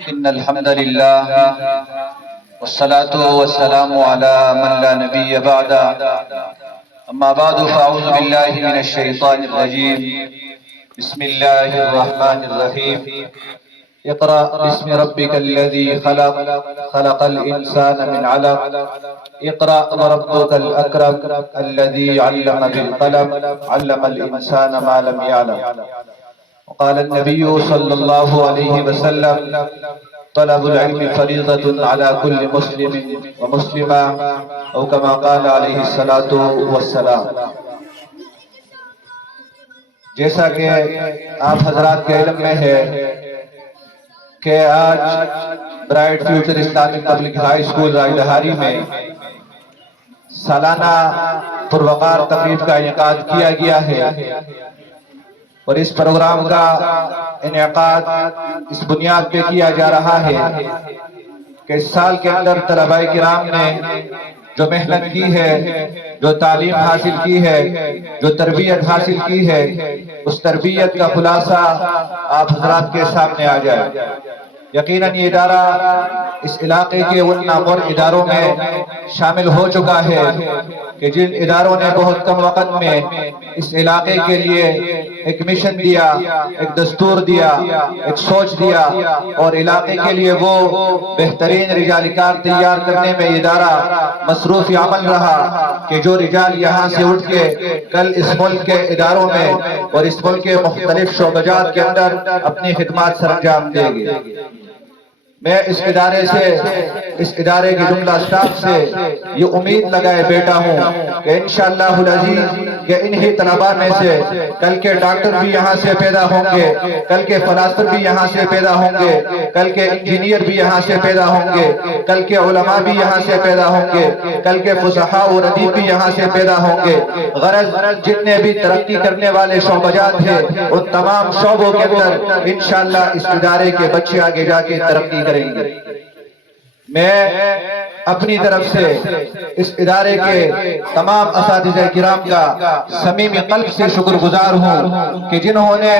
إن الحمد لله والصلاة والسلام على من لا نبي بعد. أما بعد فأعوذ بالله من الشيطان الرجيم. بسم الله الرحمن الرحيم. اقرأ باسم ربك الذي خلق خلق الإنسان من علق. اقرأ وربك الأكرم الذي علم بالقلم علم الإنسان ما لم يعلم. وقال النبي صلى الله عليه وسلم طلب العلم فريضة على كل مسلم ومسلمة أو كما قال عليه الصلاة والسلام. جیسا کہ آپ حضرات کے علم میں ہے کہ آج bright future Islamic public high school راجدہاری میں سالانہ پروقار تقریب کا انعقاد کیا گیا ہے، اور اس پروگرام کا انعقاد اس بنیاد پہ کیا جا رہا ہے کہ اس سال کے اندر طلباء کرام نے جو محنت کی ہے، جو تعلیم حاصل کی ہے، جو تربیت حاصل کی ہے، اس تربیت کا خلاصہ آپ حضرات کے سامنے آ جائے. یقیناً یہ ادارہ اس علاقے کے ان نامور اداروں میں شامل ہو چکا ہے کہ جن اداروں نے بہت کم وقت میں اس علاقے کے لیے ایک مشن دیا، ایک دستور دیا، ایک سوچ دیا، اور علاقے کے لیے وہ بہترین رجال کار تیار کرنے میں ادارہ مصروف عمل رہا کہ جو رجال یہاں سے اٹھ کے کل اس ملک کے اداروں میں اور اس ملک کے مختلف شعبجات کے اندر اپنی خدمات سر انجام دیں گے. میں اس ادارے سے، اس ادارے کے جملہ اسٹاف سے یہ امید لگائے بیٹا ہوں کہ انشاءاللہ العزیز کہ انہی طلباء میں سے کل کے ڈاکٹر بھی یہاں سے پیدا ہوں گے، کل کے فلاسفر بھی یہاں سے پیدا ہوں گے، کل کے انجینئر بھی یہاں سے پیدا ہوں گے، کل کے علماء بھی یہاں سے پیدا ہوں گے، کل کے فصحاء اور ادیب بھی یہاں سے پیدا ہوں گے. غرض جتنے بھی ترقی کرنے والے شعبجات ہیں ان تمام شعبوں کے اندر انشاءاللہ اس ادارے کے بچے آگے جا کے ترقی کریں گے. میں اپنی طرف سے اس ادارے کے تمام اساتذہ کرام کا صمیمی قلب سے شکر گزار ہوں کہ جنہوں نے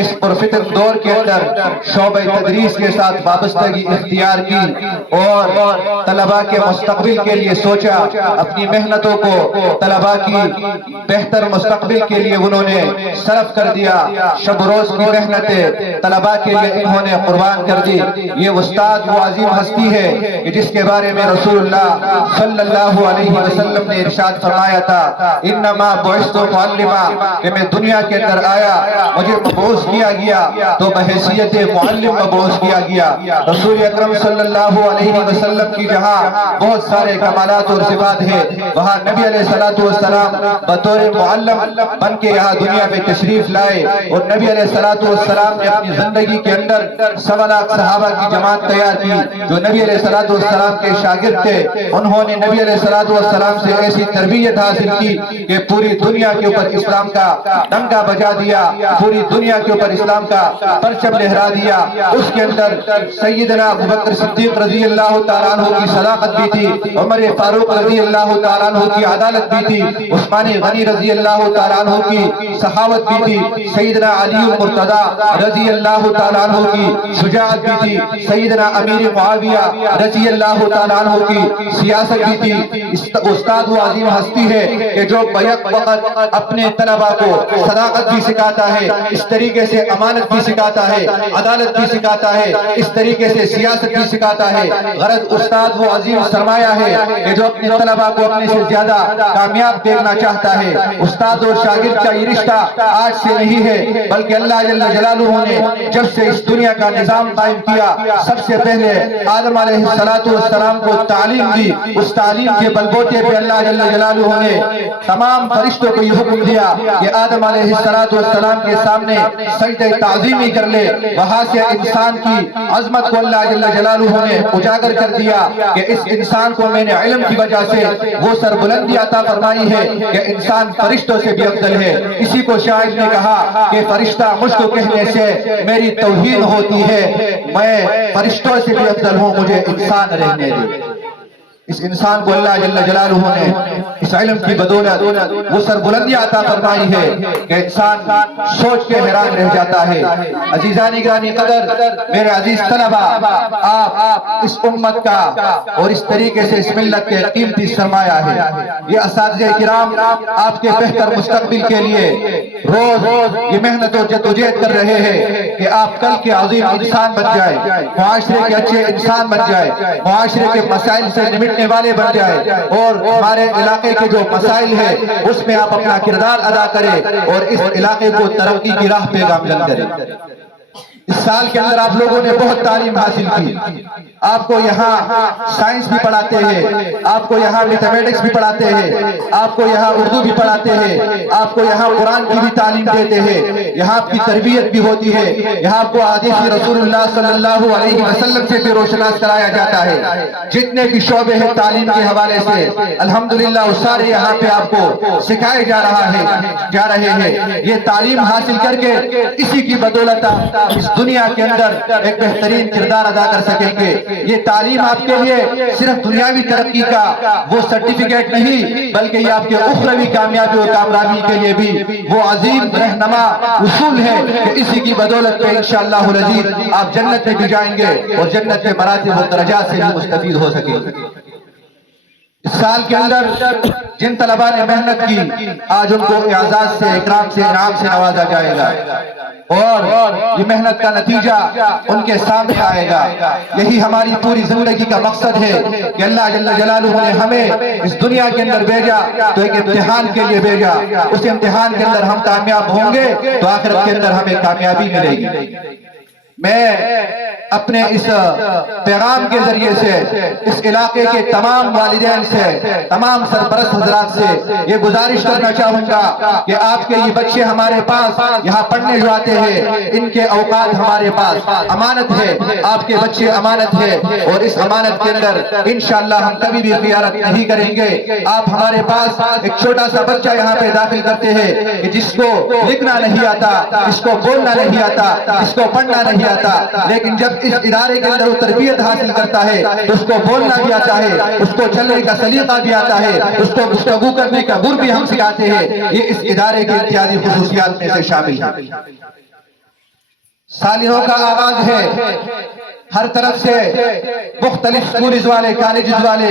اس پرفتن دور کے اندر شعبہ تدریس کے ساتھ وابستگی اختیار کی اور طلباء کے مستقبل کے لیے سوچا، اپنی محنتوں کو طلباء کی بہتر مستقبل کے لیے انہوں نے صرف کر دیا. شب روز کی محنتیں طلباء کے لیے انہوں نے قربان کر دی. یہ استاد وہ عظیم ہستی ہے کہ جس کے بارے میں رسول اللہ صلی اللہ علیہ وسلم نے ارشاد فرمایا تھا انما بعثت معلما، کہ میں دنیا کے اندر آیا، مجھے مبعوث کیا گیا تو بحیثیت معلم مبعوث کیا گیا. رسول اکرم صلی اللہ علیہ وسلم کی جہاں بہت سارے کمالات اور صفات ہیں، وہاں نبی علیہ السلام بطور معلم بن کے یہاں دنیا میں تشریف لائے، اور نبی علیہ السلام نے اپنی زندگی کے اندر 1.25 لاکھ صحابہ کی جماعت تیار کی جو نبی علیہ السلام کے شاگرد تھے. انہوں نے نبی علیہ السلام سے ایسی تربیت حاصل کی کہ پوری دنیا کے اوپر اسلام کا ڈنکا بجا دیا، پوری دنیا کے اوپر اسلام کا پرچم لہرا دیا. اس کے اندر سیدنا ابوبکر صدیق رضی اللہ تعالیٰ عنہ کی صداقت بھی تھی، عمر فاروق رضی اللہ تعالیٰ عنہ کی عدالت بھی تھی، عثمان غنی رضی اللہ تعالیٰ عنہ کی سخاوت بھی تھی، سیدنا علی مرتضی رضی اللہ تعالیٰ عنہ کی شجاعت بھی تھی، سیدنا امیر معاویہ رضی اللہ تعالیٰ عنہ کی سیاست بھی تھی. استاد وہ عظیم ہستی ہے کہ جو بیک وقت اپنے طلباء کو صداقت بھی سکھاتا ہے، اس طریقے سے امانت بھی سکھاتا ہے، عدالت بھی سکھاتا ہے، اس طریقے سے سیاست بھی سکھاتا ہے. غرض استاد وہ عظیم سرمایہ ہے کہ جو اپنے طلباء کو اپنے سے زیادہ کامیاب دیکھنا چاہتا ہے. استاد اور شاگرد کا یہ رشتہ آج سے نہیں ہے بلکہ اللہ جل جلالہ نے جب سے اس دنیا کا نظام قائم کیا سب سے پہلے آدم علیہ السلام کو تعلیم دی. اس تعلیم کے بلبوتے پہ اللہ جل جلالہ نے تمام فرشتوں کو یہ حکم دیا کہ آدم علیہ السلام کے سامنے سجدہ تعظیمی کر لے. وہاں سے انسان کی عظمت کو اللہ جل جلالہ نے اجاگر کر دیا کہ اس انسان کو میں نے علم کی وجہ سے وہ سربلندی عطا فرمائی ہے کہ انسان فرشتوں سے بھی افضل ہے. اسی کو شاعر نے کہا کہ فرشتہ مجھ کو کہنے سے میری توہین ہوتی ہے، میں فرشتوں سے بھی افضل ہوں، مجھے انسان رہنے دے. اس انسان کو اللہ جل جلالہ نے اس علم کی بدولت وہ سربلندیاں عطا فرمائی ہے کہ انسان سوچ کے حیران رہ جاتا ہے۔ عزیزان گرامی قدر، میرے عزیز طلبہ، آپ اس امت کا اور اس طریقے سے اس ملت کے قیمتی سرمایہ ہے۔ یہ اساتذہ کرام آپ کے بہتر مستقبل کے لیے روز یہ محنت اور جدوجہد کر رہے ہیں کہ آپ کل کے عظیم انسان بن جائے، معاشرے کے اچھے انسان بن جائے، معاشرے کے مسائل سے نمٹنے والے بن جائے، اور ہمارے علاقے کے جو مسائل ہیں اس میں آپ اپنا کردار ادا کریں اور اس علاقے کو ترقی کی راہ پہ گامزن کریں۔ اس سال کے اندر آپ لوگوں نے بہت تعلیم حاصل کی۔ آپ کو یہاں سائنس بھی پڑھاتے ہیں، آپ کو یہاں میتھمیٹکس بھی پڑھاتے ہیں، آپ کو یہاں اردو بھی پڑھاتے ہیں، آپ کو یہاں قرآن کی بھی تعلیم دیتے ہیں، یہاں آپ کی تربیت بھی ہوتی ہے، یہاں آپ کو حدیث رسول اللہ صلی اللہ علیہ وسلم سے بھی روشناس کرایا جاتا ہے۔ جتنے بھی شعبے ہیں تعلیم کے حوالے سے الحمدللہ وہ سارے یہاں پہ آپ کو سکھائے جا رہے ہیں۔ یہ تعلیم حاصل کر کے اسی کی بدولت اس دنیا کے اندر ایک بہترین کردار ادا کر سکیں گے۔ یہ تعلیم آپ کے لیے صرف دنیاوی ترقی کا وہ سرٹیفکیٹ نہیں، بلکہ یہ آپ کے اخروی کامیابی اور کامیابی کے لیے بھی وہ عظیم رہنما اصول ہے کہ اسی کی بدولت پہ انشاءاللہ العزیز آپ جنت میں بھی جائیں گے اور جنت کے مراتب و درجات سے بھی مستفید ہو سکیں گے۔ اس سال کے اندر جن طلباء نے محنت کی آج ان کو اعزاز سے، اکرام سے، انعام سے نوازا جائے گا، اور یہ محنت کا نتیجہ ان کے سامنے آئے گا۔ یہی ہماری پوری زندگی کا مقصد ہے کہ اللہ جل جلالہ نے ہمیں اس دنیا کے اندر بھیجا تو ایک امتحان کے لیے بھیجا۔ اس امتحان کے اندر ہم کامیاب ہوں گے تو آخرت کے اندر ہمیں کامیابی ملے گی۔ میں اپنے اس پیغام کے ذریعے سے اس علاقے کے تمام والدین سے، تمام سرپرست حضرات سے یہ گزارش کرنا چاہوں گا کہ آپ کے یہ بچے ہمارے پاس یہاں پڑھنے جو آتے ہیں، ان کے اوقات ہمارے پاس امانت ہے، آپ کے بچے امانت ہے، اور اس امانت کے اندر انشاءاللہ ہم کبھی بھی خیانت نہیں کریں گے۔ آپ ہمارے پاس ایک چھوٹا سا بچہ یہاں پہ داخل کرتے ہیں کہ جس کو لکھنا نہیں آتا، جس کو بولنا نہیں آتا، جس کو پڑھنا نہیں آتا، لیکن جب اس ادارے کے اندر وہ تربیت حاصل کرتا ہے تو اس کو بولنا بھی آتا ہے، اس کو چلنے کا سلیقہ بھی آتا ہے، اس کو گفتگو کرنے کا گر بھی ہم سکھاتے ہیں۔ یہ اس ادارے کی امتیازی خصوصیات میں سے شامل ہے۔ سالوں کا آغاز ہے، ہر طرف سے مختلف سکولز والے، کالجز والے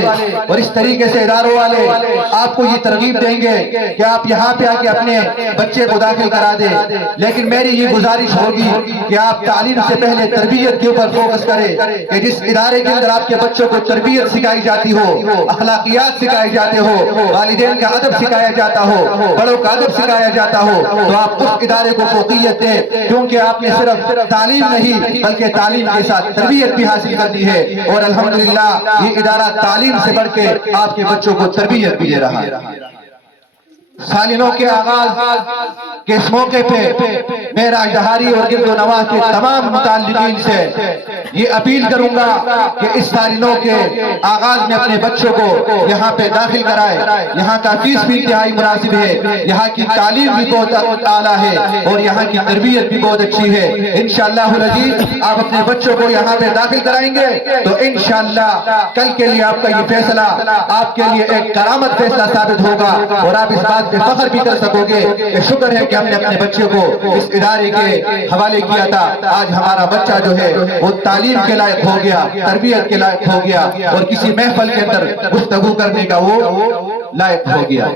اور اس طریقے سے اداروں والے آپ کو یہ ترغیب دیں گے کہ آپ یہاں پہ آ کے اپنے بچے کو داخل کرا دیں، لیکن میری یہ گزارش ہوگی کہ آپ تعلیم سے پہلے تربیت کے اوپر فوکس کریں کہ جس ادارے کے اندر آپ کے بچوں کو تربیت سکھائی جاتی ہو، اخلاقیات سکھائے جاتے ہو، والدین کا ادب سکھایا جاتا ہو، بڑوں کا ادب سکھایا جاتا ہو، تو آپ اس ادارے کو فوقیت دیں، کیونکہ آپ نے صرف تعلیم نہیں بلکہ تعلیم کے ساتھ تربیت بھی حاصل کرنی ہے، اور الحمدللہ یہ ادارہ تعلیم سے بڑھ کے آپ کے بچوں کو تربیت بھی دے رہا ہے۔ سالنوں کے آغاز کے اس موقع پہ میں راجدہاری اور گرد و نواح کے تمام متعلقین سے یہ اپیل کروں گا کہ اس سالنوں کے آغاز میں اپنے بچوں کو یہاں پہ داخل کرائے۔ یہاں کا فیس بھی انتہائی مناسب ہے، یہاں کی تعلیم بھی بہت اعلیٰ ہے، اور یہاں کی تربیت بھی بہت اچھی ہے۔ انشاءاللہ العزیز آپ اپنے بچوں کو یہاں پہ داخل کرائیں گے تو انشاءاللہ کل کے لیے آپ کا یہ فیصلہ آپ کے لیے ایک کرامت فیصلہ ثابت ہوگا، اور آپ اس بات پہ فخر بھی کر سکو گے کہ شکر ہے کہ ہم نے اپنے بچے کو اس ادارے کے حوالے کیا تھا، آج ہمارا بچہ جو ہے وہ تعلیم کے لائق ہو گیا، تربیت کے لائق ہو گیا، اور کسی محفل کے اندر گفتگو کرنے کا وہ لائق ہو گیا۔